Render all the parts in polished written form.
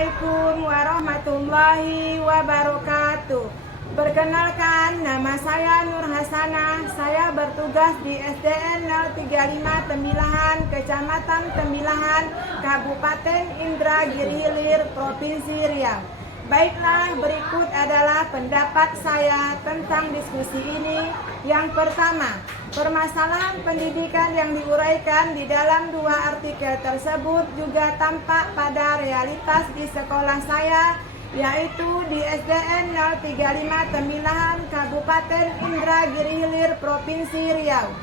Assalamualaikum warahmatullahi wabarakatuh. Perkenalkan, nama saya Nur Hasanah. Saya bertugas di SDN 035 Tembilahan, Kecamatan Tembilahan, Kabupaten Indragiri Hilir, Provinsi Riau. Baiklah, berikut adalah pendapat saya tentang diskusi ini. Yang pertama, permasalahan pendidikan yang diuraikan di dalam dua artikel tersebut juga tampak pada realitas di sekolah saya, yaitu di SDN 035 Tembilahan, Kabupaten Indragiri Hilir, Provinsi Riau.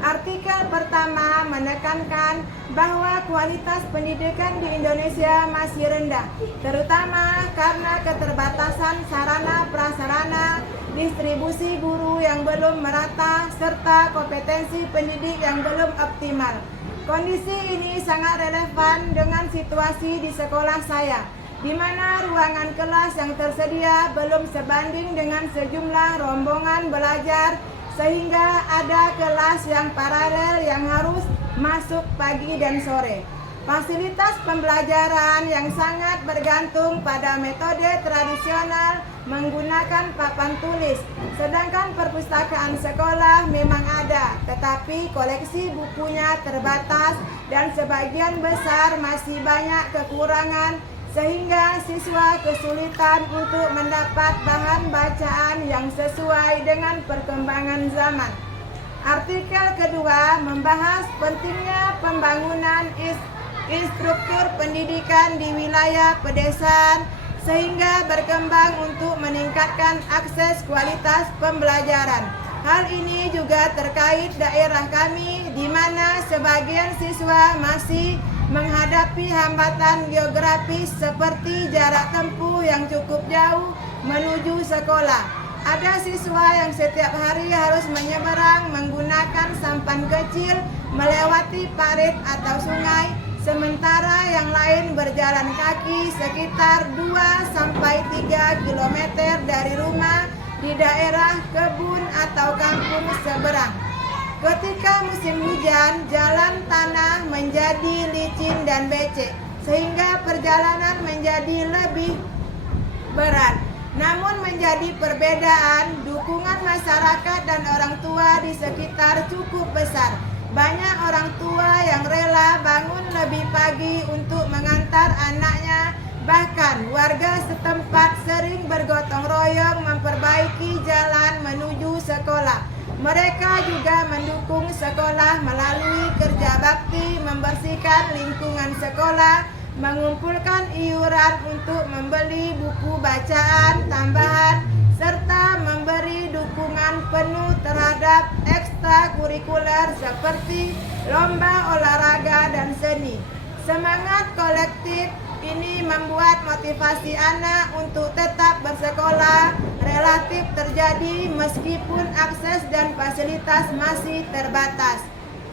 Artikel pertama menekankan bahwa kualitas pendidikan di Indonesia masih rendah, terutama karena keterbatasan sarana prasarana, distribusi guru yang belum merata, serta kompetensi pendidik yang belum optimal. Kondisi ini sangat relevan dengan situasi di sekolah saya, di mana ruangan kelas yang tersedia belum sebanding dengan sejumlah rombongan belajar, sehingga ada kelas yang paralel yang harus masuk pagi dan sore. Fasilitas pembelajaran yang sangat bergantung pada metode tradisional menggunakan papan tulis, sedangkan perpustakaan sekolah memang ada, tetapi koleksi bukunya terbatas dan sebagian besar masih banyak kekurangan, sehingga siswa kesulitan untuk mendapat bahan bacaan yang sesuai dengan perkembangan zaman. Artikel kedua membahas pentingnya pembangunan struktur pendidikan di wilayah pedesaan sehingga berkembang untuk meningkatkan akses kualitas pembelajaran. Hal ini juga terkait daerah kami, di mana sebagian siswa masih menghadapi hambatan geografis seperti jarak tempuh yang cukup jauh menuju sekolah. Ada siswa yang setiap hari harus menyeberang menggunakan sampan kecil melewati parit atau sungai, sementara yang lain berjalan kaki sekitar 2-3 km dari rumah di daerah kebun atau kampung seberang. Ketika musim hujan, jalan tanah menjadi licin dan becek, sehingga perjalanan menjadi lebih berat. Namun menjadi perbedaan, dukungan masyarakat dan orang tua di sekitar cukup besar. Banyak orang tua yang rela bangun lebih pagi untuk mengantar anaknya. Bahkan warga setempat sering bergotong royong memperbaiki jalan menuju sekolah. Mereka juga mendukung sekolah melalui kerja bakti, membersihkan lingkungan sekolah, mengumpulkan iuran untuk membeli buku bacaan tambahan, serta memberi dukungan penuh terhadap ekstrakurikuler seperti lomba olahraga dan seni. Semangat kolektif ini membuat motivasi anak untuk tetap bersekolah relatif terjadi meskipun akses dan fasilitas masih terbatas.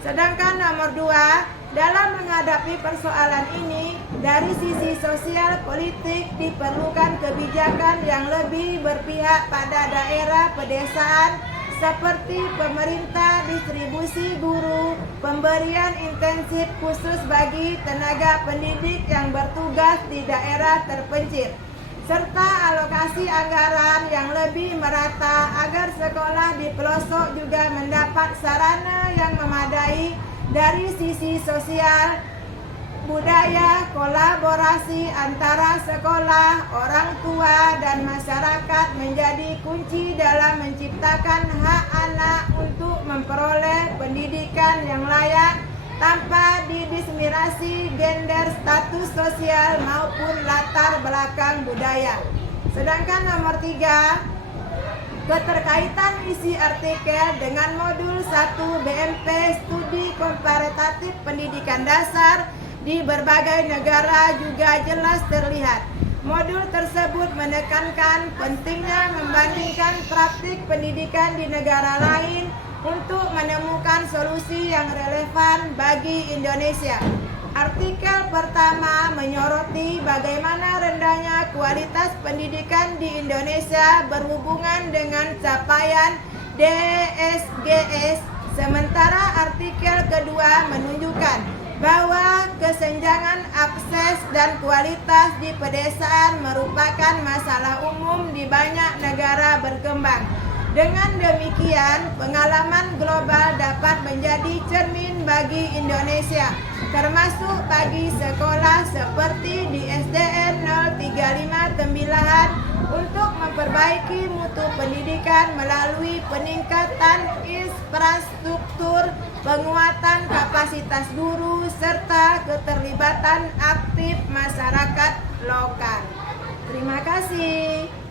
Sedangkan nomor 2, dalam menghadapi persoalan ini, dari sisi sosial politik diperlukan kebijakan yang lebih berpihak pada daerah pedesaan seperti pemerintah, distribusi guru, pemberian intensif khusus bagi tenaga pendidik yang bertugas di daerah terpencil, serta alokasi anggaran yang lebih merata agar sekolah di pelosok juga mendapat sarana yang memadai. Dari sisi sosial, budaya kolaborasi antara sekolah, orang tua, dan masyarakat menjadi kunci dalam menciptakan hak anak untuk memperoleh pendidikan yang layak tanpa didiskriminasi gender, status sosial, maupun latar belakang budaya. Sedangkan nomor 3, keterkaitan isi artikel dengan modul 1 BMP Studi Komparatif Pendidikan Dasar di berbagai negara juga jelas terlihat. Modul tersebut menekankan pentingnya membandingkan praktik pendidikan di negara lain untuk menemukan solusi yang relevan bagi Indonesia. Artikel pertama menyoroti bagaimana rendahnya kualitas pendidikan di Indonesia berhubungan dengan capaian DSGS, sementara artikel kedua menunjukkan bahwa kesenjangan akses dan kualitas di pedesaan merupakan masalah umum di banyak negara berkembang. Dengan demikian, pengalaman global dapat menjadi cermin bagi Indonesia, termasuk bagi sekolah seperti di SDN 035 Tembilahan untuk memperbaiki mutu pendidikan melalui peningkatan infrastruktur, penguatan kapasitas guru, serta keterlibatan aktif masyarakat lokal. Terima kasih.